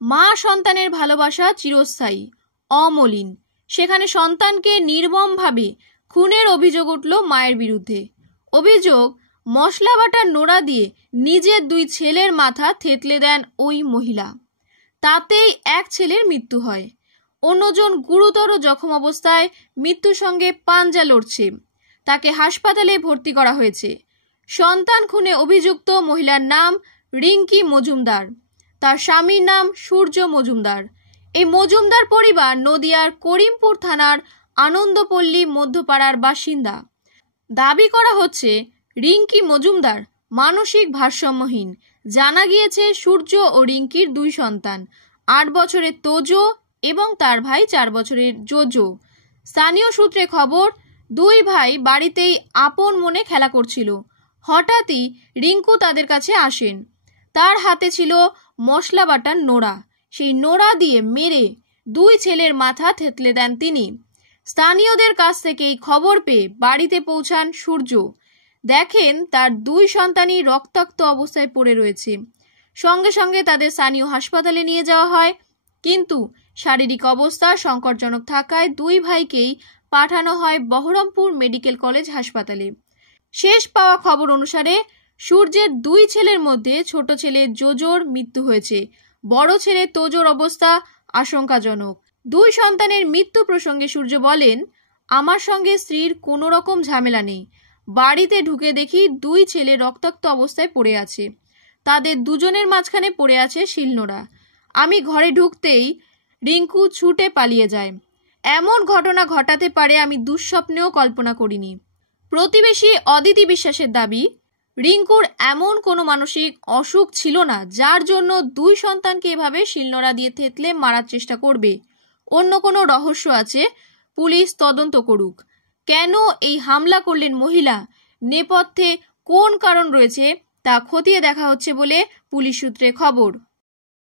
মা সন্তানের ভালোবাসা চিরস্থায়ী, অমলিন। সেখানে সন্তানকে নির্মমভাবে খুনের অভিযোগ উঠল মায়ের বিরুদ্ধে। অভিযোগ, মশলা বাটার নোড়া দিয়ে নিজের 2 ছেলের মাথা থেতলে দেন ওই মহিলা। তাতেই এক ছেলের মৃত্যু হয়, অন্যজন গুরুতর জখম অবস্থায় মৃত্যুর সঙ্গে পাঞ্জা লড়ছে। তাকে হাসপাতালে ভর্তি করা হয়েছে। সন্তান খুনে অভিযুক্ত মহিলার নাম রিঙ্কি মজুমদার, তার স্বামীর নাম সূর্য মজুমদার। এই মজুমদার পরিবার নদিয়ার করিমপুর থানার আনন্দপল্লী মধ্যপাড়ার বাসিন্দা। দাবি করা হচ্ছে রিঙ্কি মজুমদার মানসিক ভারসাম্যহীন। জানা গিয়েছে সূর্য ও রিঙ্কির 2 সন্তান, 8 বছরের তোজো এবং তার ভাই 4 বছরের জোজো। স্থানীয় সূত্রে খবর, 2 ভাই বাড়িতেই আপন মনে খেলা করছিল। হঠাৎই রিঙ্কু তাদের কাছে আসেন। তার হাতে ছিল মশলা বাটার নোড়া। সেই নোড়া দিয়ে মেরে 2 ছেলের মাথা থেতলে দেন তিনি। স্থানীয়দের কাছ থেকে এই খবর পেয়ে বাড়িতে পৌঁছান সূর্য। দেখেন তার 2 সন্তানই রক্তাক্ত অবস্থায় পড়ে রয়েছে। সঙ্গে সঙ্গে তাদের স্থানীয় হাসপাতালে নিয়ে যাওয়া হয়, কিন্তু শারীরিক অবস্থা সংকটজনক থাকায় 2 ভাইকেই পাঠানো হয় বহরমপুর মেডিকেল কলেজ হাসপাতালে। শেষ পাওয়া খবর অনুসারে সূর্যের 2 ছেলের মধ্যে ছোট ছেলে জোজোর মৃত্যু হয়েছে। বড় ছেলে তোজোর অবস্থা আশঙ্কাজনক। 2 সন্তানের মৃত্যু প্রসঙ্গে সূর্য বলেন, আমার সঙ্গে স্ত্রীর কোনো রকম ঝামেলা নেই। বাড়িতে ঢুকে দেখি 2 ছেলে রক্তাক্ত অবস্থায় পড়ে আছে। তাদের দুজনের মাঝখানে পড়ে আছে শিলনোড়া। আমি ঘরে ঢুকতেই রিঙ্কু ছুটে পালিয়ে যায়। এমন ঘটনা ঘটাতে পারে আমি দুঃস্বপ্নেও কল্পনা করিনি। প্রতিবেশী অদিতি বিশ্বাসের দাবি, রিঙ্কুর এমন কোনো মানসিক অসুখ ছিল না যার জন্য 2 সন্তানকে এভাবে শিলনোড়া দিয়ে থেতলে মারার চেষ্টা করবে। অন্য কোনো রহস্য আছে, পুলিশ তদন্ত করুক। কেন এই হামলা করলেন মহিলা, নেপথ্যে কোন কারণ রয়েছে তা খতিয়ে দেখা হচ্ছে বলে পুলিশ সূত্রে খবর।